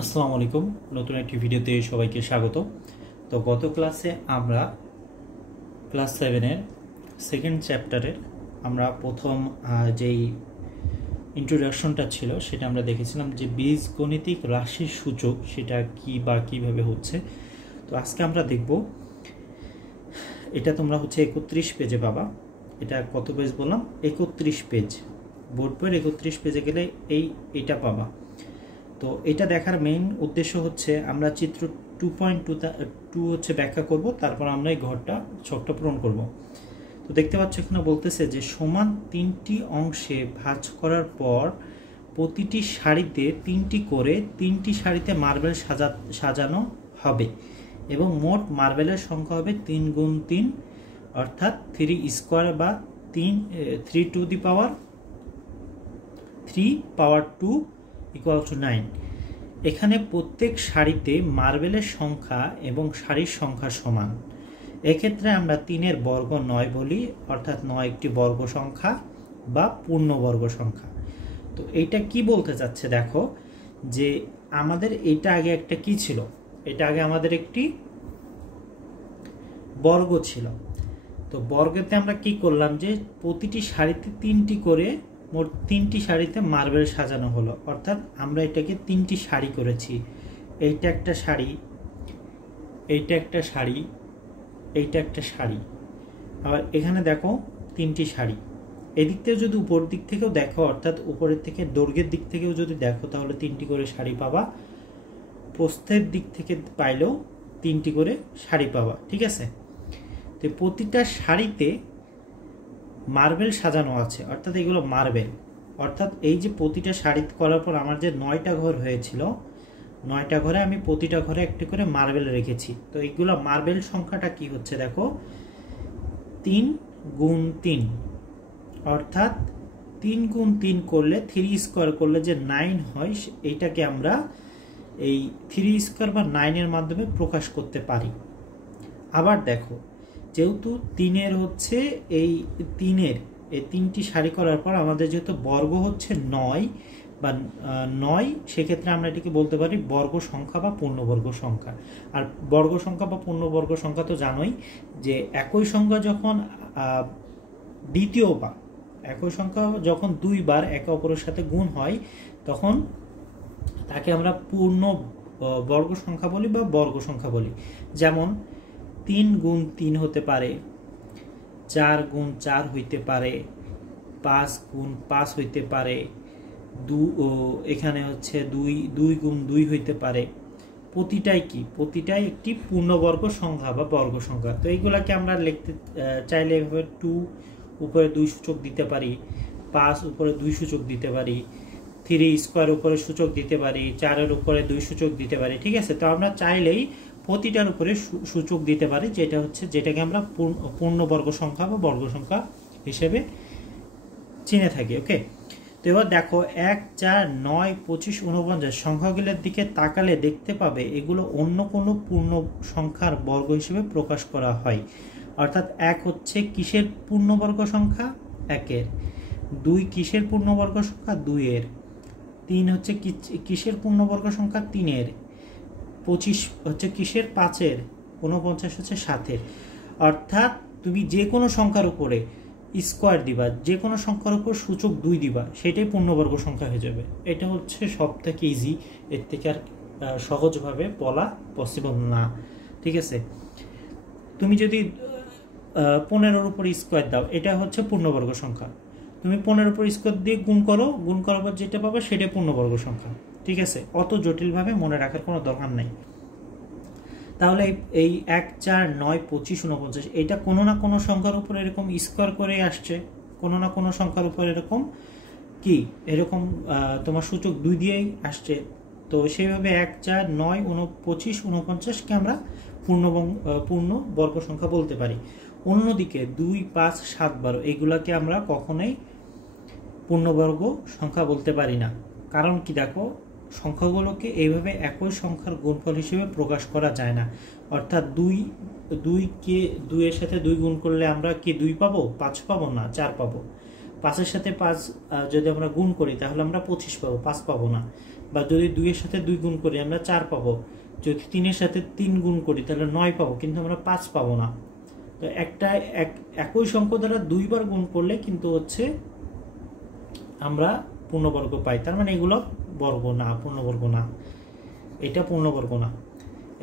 আসসালামু আলাইকুম। নতুন একটি ভিডিওতে সবাইকে স্বাগত। তো গত ক্লাসে আমরা ক্লাস 7-এর সেকেন্ড চ্যাপ্টারের আমরা প্রথম যেই ইন্ট্রোডাকশনটা ছিল সেটা আমরা দেখেছিলাম যে বীজগণিতিক রাশির সূচক সেটা কি বা কিভাবে হচ্ছে। তো আজকে আমরা দেখব, এটা তোমরা 31 পেজে পাবা। এটা কত পেজ বললাম? 31 পেজ। বোর্ড বইয়ের 31 পেজে গেলে এইটা পাবা। তো এটা দেখার মেইন উদ্দেশ্য হচ্ছে আমরা চিত্র 2.2 ব্যাখ্যা করব, তারপর আমরা এই ঘরটা ছকটা পূরণ করব। তো দেখতে পাচ্ছ এখানে বলতেছে যে সমান 3টি অংশে ভাঁজ করার পর প্রতিটি সারিতে 3টি করে 3টি সারিতে মার্বেল সাজানো হবে এবং মোট মার্বেলের সংখ্যা হবে 3 গুণ 3 অর্থাৎ 3 স্কোয়ার বা 3 to the power 2 equal to 9। এখানে প্রত্যেক সারিতে মার্বেলের সংখ্যা এবং সারির সংখ্যা সমান। এক্ষেত্রে আমরা 3-এর বর্গ 9 বলি, অর্থাৎ 9 একটি বর্গ সংখ্যা বা পূর্ণবর্গ সংখ্যা। তো এইটা কি বলতে চাচ্ছে দেখো, যে আমাদের এটা আগে একটা কি ছিল, এটা আগে আমাদের একটি বর্গ ছিল। তো বর্গেতে আমরা কি করলাম যে প্রতিটি সারিতে 3টি করে মোট 3টি সারিতে মার্বেল সাজানো হলো, অর্থাৎ আমরা এটাকে 3টি সারি করেছি। এইটা একটা সারি, এইটা একটা সারি, এইটা একটা সারি, আবার এখানে দেখো 3টি সারি। এদিক থেকে যদি উপর দিক থেকেও দেখো, অর্থাৎ উপরের থেকে দৈর্ঘ্যের দিক থেকেও যদি দেখো তাহলে 3টি করে সারি পাবা। প্রস্থের দিক থেকে পাইলেও 3টি করে সারি পাবা, ঠিক আছে। তো প্রতিটা সারিতে মার্বেল সাজানো আছে, অর্থাৎ এগুলো মার্বেল। অর্থাৎ এই যে প্রতিটা সারি করার পর আমার যে 9টা ঘর হয়েছিল, 9টা ঘরে আমি প্রতিটা ঘরে একটি করে মার্বেল রেখেছি। তো এইগুলো মার্বেল সংখ্যাটা কি হচ্ছে দেখো, 3 গুণ 3, অর্থাৎ 3 গুণ 3 করলে 3 স্কোয়ার করলে যে 9 হয়, এইটাকে আমরা এই 3 স্কোয়ার বা 9-এর মাধ্যমে প্রকাশ করতে পারি। আবার দেখো, যেহেতু 3-এর হচ্ছে এই 3টি সারি করার পর আমাদের যেহেতু বর্গ হচ্ছে 9 বা 9, সেক্ষেত্রে আমরা এটিকে বলতে পারি বর্গ সংখ্যা বা পূর্ণবর্গ সংখ্যা। আর বর্গ সংখ্যা বা পূর্ণবর্গ সংখ্যা তো জানোই যে একই সংখ্যা যখন দ্বিতীয়বার, একই সংখ্যা যখন 2 বার একে অপরের সাথে গুণ হয় তখন তাকে আমরা পূর্ণ বর্গ সংখ্যা বলি বা বর্গ সংখ্যা বলি। যেমন 3 গুণ 3 হতে পারে, 4 গুণ 4 হইতে পারে, 5 গুণ 5 হইতে পারে, এখানে হচ্ছে 2 গুণ 2 হইতে পারে। প্রতিটাই একটি পূর্ণবর্গ সংখ্যা বা বর্গ সংখ্যা। তো এইগুলাকে আমরা লিখতে চাইলে এভাবে 2 উপরে 2 সূচক দিতে পারি, 5 উপরে 2 সূচক দিতে পারি, 3 স্কোয়ার উপরে সূচক দিতে পারি, 4-এর উপরে 2 সূচক দিতে পারি, ঠিক আছে। তো আমরা চাইলেই প্রতিটার উপরে সূচক দিতে পারি, যেটাকে আমরা পূর্ণবর্গ সংখ্যা বা বর্গ সংখ্যা হিসেবে চিনে থাকি। ওকে, তো এবার দেখো 1, 4, 9, 25, 49 সংখ্যাগুলোর দিকে তাকালে দেখতে পাবে এগুলো অন্য কোনো পূর্ণ সংখ্যার বর্গ হিসেবে প্রকাশ করা হয়। অর্থাৎ 1 হচ্ছে কিসের পূর্ণবর্গ সংখ্যা? 1-এর। 2 কিসের পূর্ণবর্গ সংখ্যা? 2-এর। 3 হচ্ছে কিসের পূর্ণবর্গ সংখ্যা? 3-এর। 25 হচ্ছে কিসের? 5-এর। 49 হচ্ছে 7-এর। অর্থাৎ তুমি যে কোনো সংখ্যার উপরে স্কোয়ার দিবা, যে কোনো সংখ্যার উপর সূচক 2 দিবা, সেটাই পূর্ণবর্গ সংখ্যা হয়ে যাবে। এটা হচ্ছে সব থেকে ইজি, এর থেকে আর সহজভাবে বলা পসিবল না, ঠিক আছে। তুমি যদি 15-এর উপর স্কোয়ার দাও, এটা হচ্ছে পূর্ণবর্গ সংখ্যা। তুমি 15-এর উপর স্কোয়ার দিয়ে গুণ করার পর যেটা পাবে সেটাই পূর্ণবর্গ সংখ্যা, ঠিক আছে। অত জটিলভাবে মনে রাখার কোনো দরকার নাই। তাহলে এই 1, 4, 9, 25, 49 এটা কোনো না কোনো সংখ্যার উপর এরকম স্কোয়ার করে আসছে, কোনো না কোনো সংখ্যার উপর এরকম তোমার সূচক 2 দিয়েই আসছে। তো সেইভাবে 1, 4, 9, 25, 49কে আমরা পূর্ণ বর্গ সংখ্যা বলতে পারি। অন্যদিকে 2, 5, 7, 12 এইগুলাকে আমরা কখনোই পূর্ণবর্গ সংখ্যা বলতে পারি না। কারণ কি দেখো, সংখ্যাগুলোকে এইভাবে একই সংখ্যার গুণফল হিসেবে প্রকাশ করা যায় না। অর্থাৎ 2-এর সাথে 2 গুণ করলে আমরা কি 2 পাবো? 5 পাবো না, 4 পাবো। 5-এর সাথে 5 যদি আমরা গুণ করি তাহলে আমরা 25 পাবো, 5 পাবো না। বা যদি 2 এর সাথে 2 গুণ করি আমরা 4 পাবো, যদি 3 এর সাথে 3 গুণ করি তাহলে 9 পাবো, কিন্তু আমরা 5 পাবো না। তো একই সংখ্যা দ্বারা 2 বার গুণ করলে কিন্তু হচ্ছে আমরা পূর্ণবর্গ পাই, তার মানে এগুলো বর্গ না, পূর্ণবর্গ না, এটা পূর্ণবর্গ না।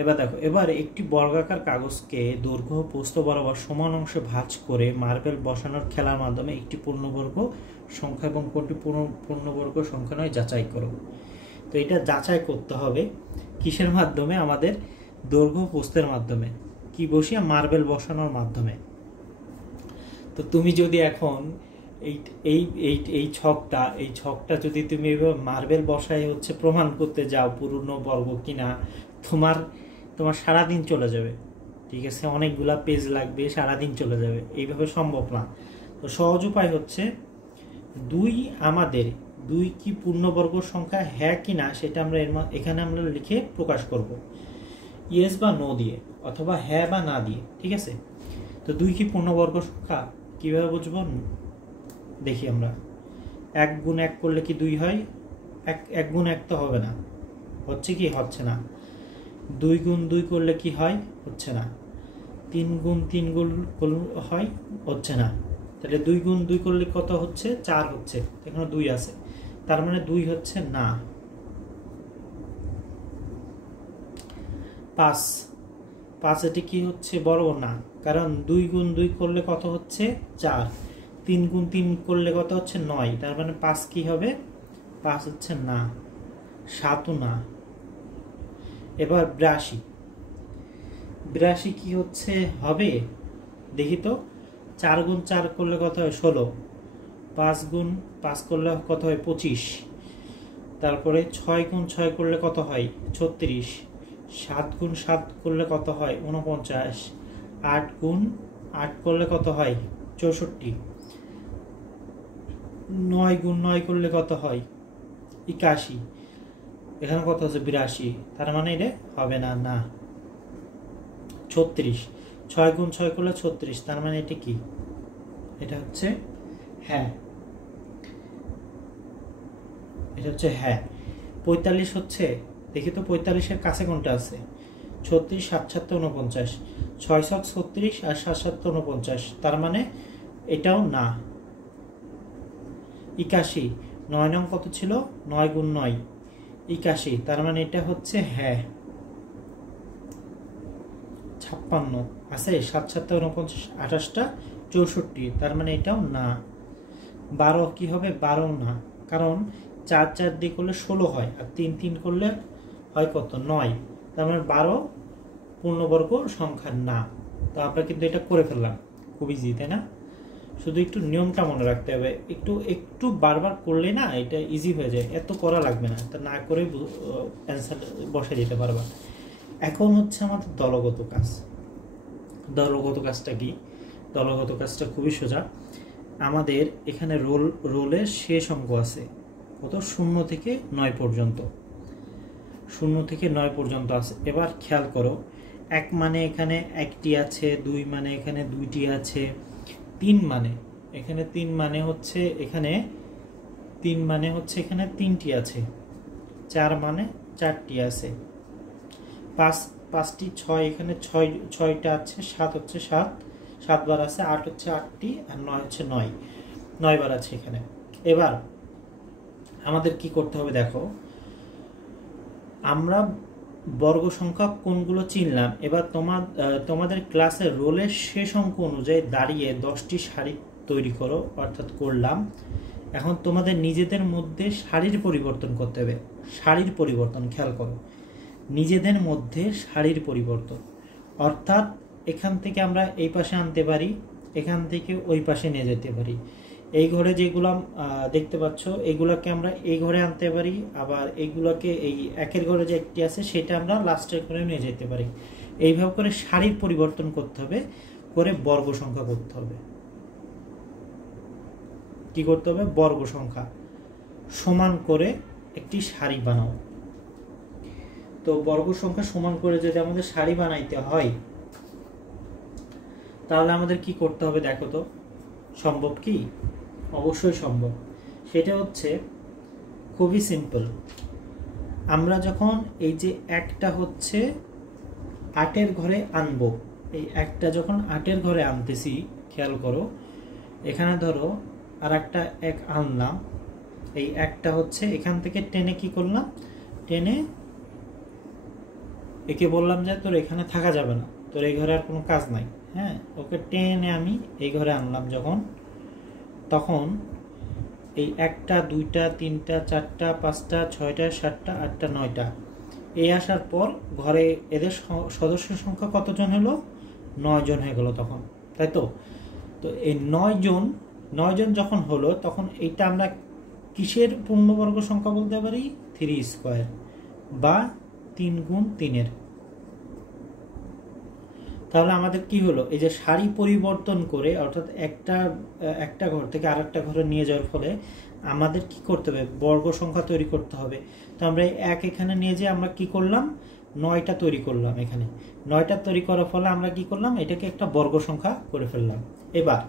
এবার দেখো, এবার একটি বর্গাকার কাগজকে দৈর্ঘ্য প্রস্থ বরাবর সমান অংশে ভাঁজ করে মার্বেল বসানোর খেলার মাধ্যমে একটি পূর্ণবর্গ সংখ্যা এবং কোনটি পূর্ণবর্গ সংখ্যা নয় যাচাই করো। তো এটা যাচাই করতে হবে কিসের মাধ্যমে? আমাদের দৈর্ঘ্য প্রস্থের মাধ্যমে। কি বসিয়ে? মার্বেল বসানোর মাধ্যমে। তো তুমি যদি এখন এই ছকটা যদি তুমি মার্বেল বসায় হচ্ছে প্রমাণ করতে যাও পূর্ণবর্গ কিনা, তোমার সারাদিন চলে যাবে, ঠিক আছে, অনেকগুলা পেজ লাগবে, সারাদিন চলে যাবে, এইভাবে সম্ভব না। তো সহজ উপায় হচ্ছে দুই কি পূর্ণবর্গ সংখ্যা হ্যাঁ কি না সেটা আমরা এখানে আমরা লিখে প্রকাশ করব, ইয়েস বা নো দিয়ে, অথবা হ্যাঁ বা না দিয়ে, ঠিক আছে। তো 2 কি পূর্ণবর্গ সংখ্যা কিভাবে বুঝবো? দেখি আমরা, 1 গুণ 1 করলে কি 2 হয়? 1 গুণ 1 তো হবে না, হচ্ছে কি? হচ্ছে না। 2 গুণ 2 করলে কি হয়? হচ্ছে না। 3 গুণ 3 হয়? হচ্ছে না। তাহলে 2 গুণ 2 করলে কত হচ্ছে? 4 হচ্ছে, এখানে 2 আছে, তার মানে 2 হচ্ছে না। 5 এটি কি হচ্ছে? বড় না, কারণ 2 গুণ 2 করলে কত হচ্ছে? 4। 3 গুণ 3 করলে কত হচ্ছে? 9, তার মানে 5 কি হবে? 5 হচ্ছে না, 7ও না। এবার 82 কি হচ্ছে? হবে? দেখি তো, 4 গুণ 4 করলে কত হয়? 16। 5 গুণ 5 করলে কত হয়? 25। তারপরে 6 গুণ 6 করলে কত হয়? 36। 7 গুণ 7 করলে কত হয়? 49। 8 গুণ 8 করলে কত হয়? 64। 9 গুণ 9 করলে কত হয়? 81। এখানে কত আছে? 82, তার মানে এটা হবে না, না। 36, 6 গুণ 6 করলে 36, তার মানে এটা কি? এটা হচ্ছে হ্যাঁ, এটা হচ্ছে হ্যাঁ। 45 হচ্ছে, দেখি তো 45-এর কাছে কোনটা আছে? 36, 7, 7, 49, 6, 7, 36 আর 7, 7, 49, তার মানে এটাও না। 81, 9 নং কত ছিল? 9 গুণ 9, 81, তার মানে এটা হচ্ছে হ্যাঁ। 56 আছে, 7, 7, 49, 28টা 64, তার মানে এটাও না। 12 কি হবে? 12 না, কারণ 4 4 দিয়ে করলে 16 হয়, আর 3 3 করলে হয় কত? 9, তার মানে 12 পূর্ণবর্গ সংখ্যা না। তো আমরা কিন্তু এটা করে ফেললাম, খুব ইজি, তাই না? শুধু একটু নিয়মটা মনে রাখতে হবে, একটু বারবার করলে না এটা ইজি হয়ে যায়, এত করা লাগবে না, তা না করে অ্যান্সার বসে দিতে পারবা। এখন হচ্ছে আমাদের দলগত কাজ। দলগত কাজটা কি? দলগত কাজটা খুবই সোজা। আমাদের এখানে রোলের শেষ অঙ্ক আছে কত? 0 থেকে 9 পর্যন্ত, 0 থেকে 9 পর্যন্ত আছে। এবার খেয়াল করো, 1 মানে এখানে 1টি আছে, 2 মানে এখানে 2টি আছে, 3 মানে এখানে 3 মানে হচ্ছে এখানে 3 মানে হচ্ছে এখানে 3টি আছে, 4 মানে 4টি আছে, 5টি, 6 এখানে 6টা আছে, 7 হচ্ছে 7 বার আছে, 8 হচ্ছে 8টি, আর 9 হচ্ছে 9 বার আছে এখানে। এবার আমাদের কি করতে হবে? দেখো, আমরা বর্গ সংখ্যা কোনগুলো চিনলাম। এবার তোমাদের ক্লাসের রোলের শেষ অঙ্ক অনুযায়ী দাঁড়িয়ে 10টি সারি তৈরি করো, অর্থাৎ করলাম। এখন তোমাদের নিজেদের মধ্যে সারির পরিবর্তন করতে হবে। সারির পরিবর্তন খেয়াল করো, নিজেদের মধ্যে সারির পরিবর্তন, অর্থাৎ এখান থেকে আমরা এই পাশে আনতে পারি, এখান থেকে ওই পাশে নিয়ে যেতে পারি। এই ঘরে যেগুলো দেখতে পাচ্ছ এগুলাকে আমরা এই ঘরে আনতে পারি, আবার এইগুলোকে এই একের ঘরে যে একটি আছে সেটা আমরা লাস্টের ঘরে নিয়ে যেতে পারি। এইভাবে করে সারির পরিবর্তন করতে হবে, করে বর্গ সংখ্যা করতে হবে। কি করতে হবে? বর্গ সংখ্যা সমান করে একটি সারি বানাও। তো বর্গ সংখ্যা সমান করে যদি আমাদের সারি বানাইতে হয় তাহলে আমাদের কি করতে হবে? দেখো তো, সম্ভব কি? অবশ্যই সম্ভব। সেটা হচ্ছে খুবই সিম্পল। আমরা যখন এই যে একটা হচ্ছে 8-এর ঘরে আনবো, এই একটা যখন 8-এর ঘরে আনতেছি, খেয়াল করো এখানে ধরো আর একটা 1 আনলাম, এই একটা হচ্ছে এখান থেকে টেনে কি করলাম, টেনে একে বললাম যে তোর এখানে থাকা যাবে না, তোর এই ঘরে আর কোনো কাজ নাই, হ্যাঁ, ওকে টেনে আমি এই ঘরে আনলাম যখন, তখন এই 1টা 2টা 3টা 4টা 5টা 6টা 7টা 8টা 9টা এই আসার পর ঘরে এদের সদস্য সংখ্যা কতজন হলো, 9 জন হয়ে গেল তখন, তাই তো। তো এই 9 জন যখন হলো তখন এইটা আমরা কিসের পূর্ণবর্গ সংখ্যা বলতে পারি, 3 স্কয়ার বা 3 গুণ 3-এর। তাহলে আমাদের কি হলো, এই যে সারি পরিবর্তন করে অর্থাৎ একটা ঘর থেকে আরেকটা ঘরে নিয়ে যাওয়ার ফলে আমাদের কি করতে হবে, বর্গ সংখ্যা তৈরি করতে হবে। তো আমরা এই 1 এখানে নিয়ে যেয়ে আমরা কি করলাম, 9টা তৈরি করলাম, এখানে 9টা তৈরি করার ফলে আমরা কি করলাম, এটাকে একটা বর্গ সংখ্যা করে ফেললাম। এবার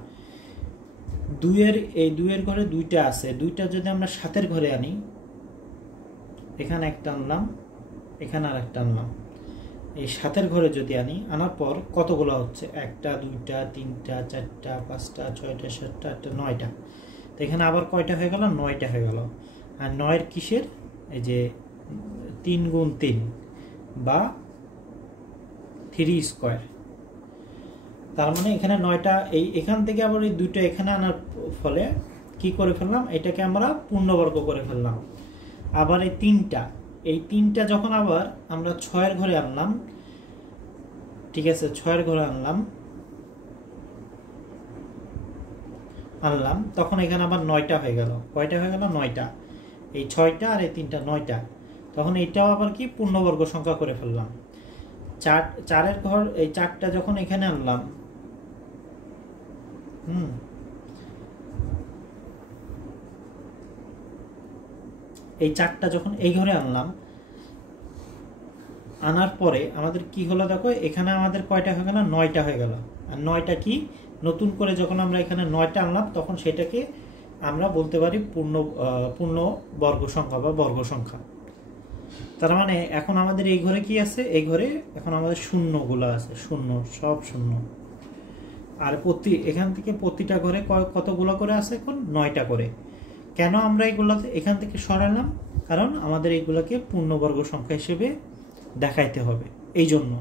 2-এর ঘরে 2টা আছে, 2টা যদি আমরা 7-এর ঘরে আনি, এখানে একটা আনলাম, এখানে আর একটা আনলাম, এই 7-এর ঘরে যদি আনি, আনার পর কতগুলো হচ্ছে, 1টা 2টা 3টা 4টা 5টা 6টা 7টা 8টা 9টা, তো এখানে আবার কয়টা হয়ে গেল, 9টা হয়ে গেল। আর 9-এর কিসের, এই যে 3 গুণ 3 বা 3 স্কয়ার, তার মানে এখানে 9টা, এখান থেকে আবার এই 2টা এখানে আনার ফলে কি করে ফেললাম, এটাকে আমরা পূর্ণবর্গ করে ফেললাম। আবার এই 3টা যখন আবার আমরা 6-এর ঘরে আনলাম, ঠিক আছে, 6-এর ঘরে আনলাম, তখন এখানে আবার 9টা হয়ে গেল, কয়টা হয়ে গেল, 9টা, এই 6টা আর এই 3টা 9টা, তখন এইটাও আবার কি পূর্ণবর্গ সংখ্যা করে ফেললাম। 4-এর ঘর, এই 4টা যখন এখানে আনলাম, এই 4টা যখন এই ঘরে আনলাম, আনার পরে আমাদের কি হলো দেখো, এখানে আমাদের কয়টা হয়ে গেল, 9টা হয়ে গেল। আর 9টা কি, নতুন করে যখন আমরা এখানে 9টা আনলাম তখন সেটাকে আমরা বলতে পারি পূর্ণ বর্গ সংখ্যা বা বর্গ সংখ্যা। তার মানে এখন আমাদের এই ঘরে কি আছে, এই ঘরে এখন আমাদের শূন্যগুলো আছে, শূন্য, সব শূন্য। আর এখান থেকে প্রতিটা ঘরে কতগুলো করে আছে, এখন 9টা করে। কেন আমরা এগুলো এখান থেকে সরালাম, কারণ আমাদের এইগুলোকে পূর্ণবর্গ সংখ্যা হিসেবে দেখাইতে হবে, এই জন্য।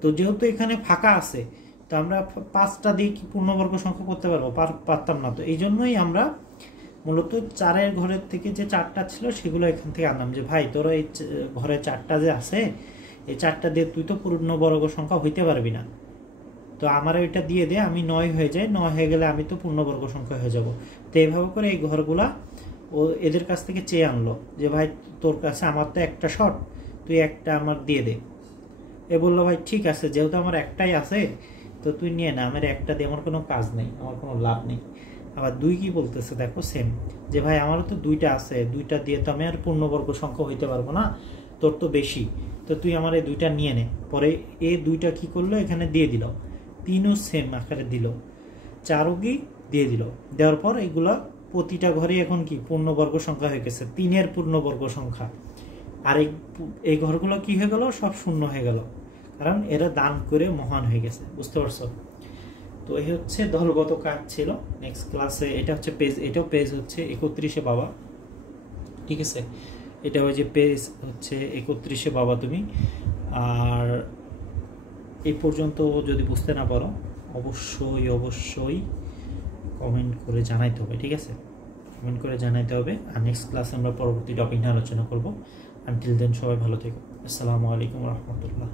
তো যেহেতু এখানে ফাঁকা আছে, তো আমরা 5টা দিয়ে কি পূর্ণবর্গ সংখ্যা করতে পারবো, পারতাম না। তো এই জন্যই আমরা মূলত 4-এর ঘরের থেকে যে 4টা ছিল সেগুলো এখান থেকে আনলাম, যে ভাই তোরা এই ঘরে 4টা যে আছে, এই 4টা দিয়ে তুই তো পূর্ণবর্গ সংখ্যা হইতে পারবি না, তো আমার এটা দিয়ে দে, আমি 9 হয়ে যাই, 9 হয়ে গেলে আমি তো পূর্ণবর্গ সংখ্যা হয়ে যাব। তো এইভাবে করে এই ঘরগুলা ও এদের কাছ থেকে চেয়ে আনলো, যে ভাই তোর কাছে আমার তো একটা শর্ট, তুই একটা আমার দিয়ে দে। এ বললো ভাই ঠিক আছে, যেহেতু আমার একটাই আছে তো তুই নিয়ে না, আমার একটা দিয়ে আমার কোনো কাজ নেই, আমার কোনো লাভ নেই। আবার 2 কি বলতেছে দেখো, সেম, যে ভাই আমারও তো 2টা আছে, 2টা দিয়ে তো আমি আর পূর্ণবর্গ সংখ্যা হইতে পারবো না, তোর তো বেশি, তো তুই আমার এই 2টা নিয়ে নে। পরে এই 2টা কি করলো, এখানে দিয়ে দিল, 3ও সেম আকারে দিল, 4ও কি দিয়ে দিল। দেওয়ার পর এইগুলা প্রতিটা ঘরে এখন কি পূর্ণবর্গ সংখ্যা হয়ে গেছে, 3-এর পূর্ণবর্গ সংখ্যা। আর এই ঘরগুলো কি হয়ে গেল, সব শূন্য হয়ে গেল, কারণ এরা দান করে মহান হয়ে গেছে, বুঝতে পারছো। তো এই হচ্ছে দলগত কাজ ছিল। নেক্সট ক্লাসে এটা হচ্ছে পেজ, এটাও পেজ হচ্ছে 31-এ বাবা, ঠিক আছে, এটা ওই যে পেজ হচ্ছে 31-এ বাবা তুমি। আর এই পর্যন্ত যদি বুঝতে না পারো অবশ্যই কমেন্ট করে জানাইতে হবে, ঠিক আছে, কমেন্ট করে জানাইতে হবে। আর নেক্সট ক্লাসে আমরা পরবর্তী টপিক নিয়ে আলোচনা করবো। আনটিল দেন সবাই ভালো থেকো। আসসালামু আলাইকুম রহমতুল্লাহ।